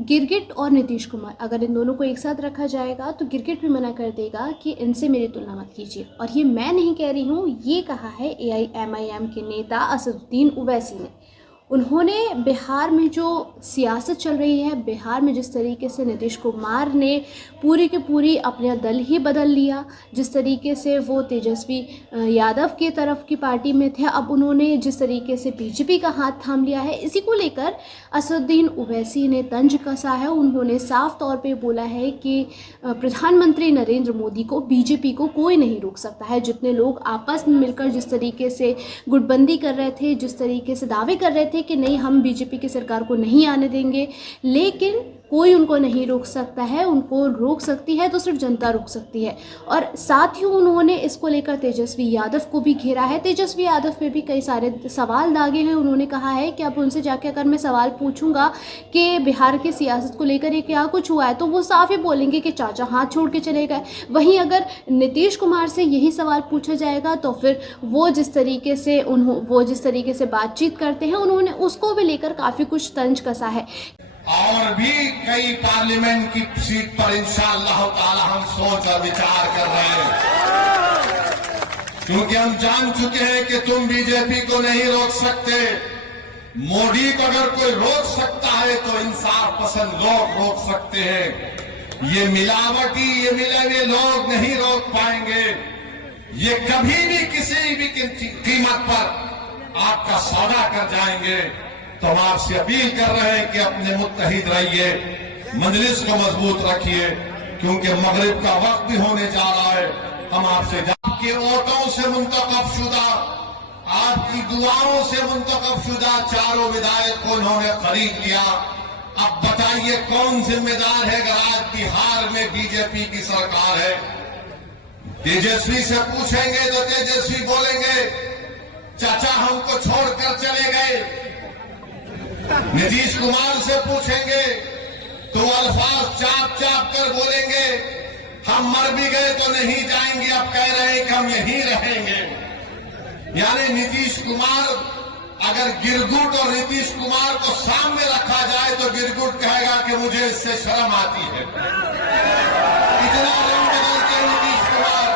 गिरगिट और नीतीश कुमार, अगर इन दोनों को एक साथ रखा जाएगा तो गिरगिट भी मना कर देगा कि इनसे मेरी तुलना मत कीजिए। और ये मैं नहीं कह रही हूँ, ये कहा है AIMIM के नेता असदुद्दीन ओवैसी ने। उन्होंने बिहार में जो सियासत चल रही है, बिहार में जिस तरीके से नीतीश कुमार ने पूरी की पूरी अपना दल ही बदल लिया, जिस तरीके से वो तेजस्वी यादव की तरफ की पार्टी में थे, अब उन्होंने जिस तरीके से बीजेपी का हाथ थाम लिया है, इसी को लेकर असदुद्दीन ओवैसी ने तंज कसा है। उन्होंने साफ तौर पे बोला है कि प्रधानमंत्री नरेंद्र मोदी को, बीजेपी को कोई नहीं रोक सकता है। जितने लोग आपस में मिलकर जिस तरीके से गुटबंदी कर रहे थे, जिस तरीके से दावे कर रहे थे कि नहीं हम बीजेपी की सरकार को नहीं आने देंगे, लेकिन कोई उनको नहीं रोक सकता है। उनको रोक सकती है तो सिर्फ जनता रोक सकती है। और साथ ही उन्होंने इसको लेकर तेजस्वी यादव को भी घेरा है। तेजस्वी यादव पे भी कई सारे सवाल दागे हैं। उन्होंने कहा है कि अब उनसे जाके अगर मैं सवाल पूछूंगा कि बिहार की सियासत को लेकर ये क्या कुछ हुआ है, तो वो साफ ही बोलेंगे कि चाचा हाथ छोड़ के चले गए। वहीं अगर नीतीश कुमार से यही सवाल पूछा जाएगा तो फिर वो जिस तरीके से बातचीत करते हैं, उन्होंने उसको भी लेकर काफ़ी कुछ तंज कसा है। और भी कई पार्लियामेंट की सीट पर इंशाअल्लाह ताला हम सोच और विचार कर रहे हैं, क्योंकि हम जान चुके हैं कि तुम बीजेपी को नहीं रोक सकते। मोदी को अगर कोई रोक सकता है तो इंसाफ पसंद लोग रोक सकते हैं। ये मिलावटी, ये मिले हुए लोग नहीं रोक पाएंगे। ये कभी भी किसी भी कीमत पर आपका सौदा कर जाएंगे। तो हम आपसे अपील कर रहे हैं कि अपने मुत्तहिद रहिए, मजलिस को मजबूत रखिए, क्योंकि मगरिब का वक्त भी होने जा रहा है। हम आपसे आपके वोटों से मुंतखब शुदा, आपकी दुआओं से मुंतखब शुदा चारों विधायक को उन्होंने खरीद लिया। अब बताइए कौन जिम्मेदार है अगर आज बिहार में बीजेपी की सरकार है? तेजस्वी से पूछेंगे तो तेजस्वी बोलेंगे चाचा हमको छोड़कर चले गए। नीतीश कुमार से पूछेंगे तो अल्फाज चाप चाप कर बोलेंगे हम मर भी गए तो नहीं जाएंगे, अब कह रहे हैं कि हम यहीं रहेंगे। यानी नीतीश कुमार, अगर गिरगुट और नीतीश कुमार को सामने रखा जाए तो गिरगुट कहेगा कि मुझे इससे शर्म आती है। इतना रंग बदलते नीतीश कुमार,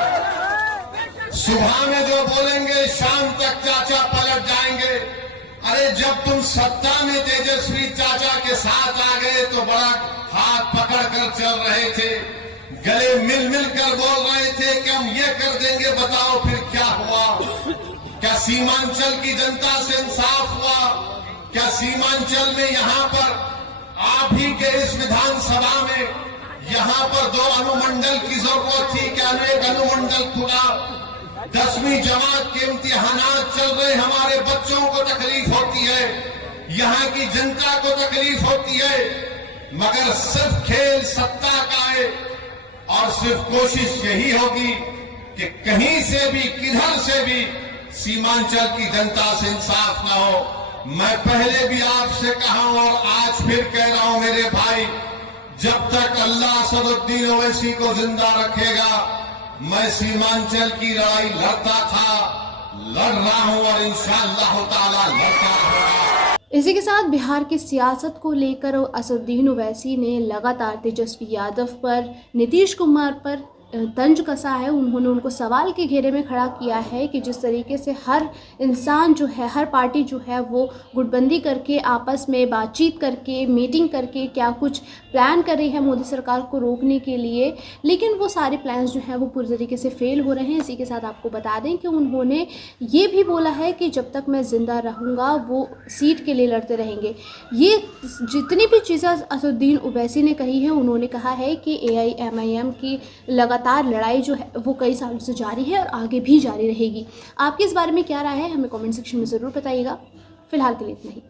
सुबह में जो बोलेंगे शाम तक चाचा पलट जाएंगे। अरे जब तुम सत्ता में तेजस्वी चाचा के साथ आ गए तो बड़ा हाथ पकड़ कर चल रहे थे, गले मिल मिल कर बोल रहे थे कि हम ये कर देंगे, बताओ फिर क्या हुआ? क्या सीमांचल की जनता से इंसाफ हुआ? क्या सीमांचल में यहाँ पर आप ही के इस विधानसभा में यहाँ पर 2 अनुमंडल की जरूरत थी? क्या एक अनुमंडल खुला? 10वीं जमात के इम्तिहानात चल रहे, हमारे बच्चों को तकलीफ होती है, यहाँ की जनता को तकलीफ होती है, मगर सिर्फ खेल सत्ता का है और सिर्फ कोशिश यही होगी कि कहीं से भी, किधर से भी सीमांचल की जनता से इंसाफ ना हो। मैं पहले भी आपसे कहा हूं और आज फिर कह रहा हूं मेरे भाई, जब तक अल्लाह असदुद्दीन ओवैसी को जिंदा रखेगा मैं सीमांचल की लड़ाई लड़ता था, लड़ रहा हूं और इंशाअल्लाह ताला लड़ता रहूंगा। इसी के साथ बिहार की सियासत को लेकर असदुद्दीन ओवैसी ने लगातार तेजस्वी यादव पर, नीतीश कुमार पर तंज कसा है। उन्होंने उनको सवाल के घेरे में खड़ा किया है कि जिस तरीके से हर इंसान जो है, हर पार्टी जो है वो गुटबंदी करके, आपस में बातचीत करके, मीटिंग करके क्या कुछ प्लान कर रही है मोदी सरकार को रोकने के लिए, लेकिन वो सारे प्लान्स जो हैं वो पूरी तरीके से फेल हो रहे हैं। इसी के साथ आपको बता दें कि उन्होंने ये भी बोला है कि जब तक मैं ज़िंदा रहूँगा वो सीट के लिए लड़ते रहेंगे। ये जितनी भी चीज़ें असदुद्दीन ओवैसी ने कही हैं, उन्होंने कहा है कि AIMIM की लगातार लड़ाई जो है वो कई सालों से जारी है और आगे भी जारी रहेगी। आपकी इस बारे में क्या राय है, हमें कमेंट सेक्शन में ज़रूर बताइएगा। फिलहाल के लिए इतना ही।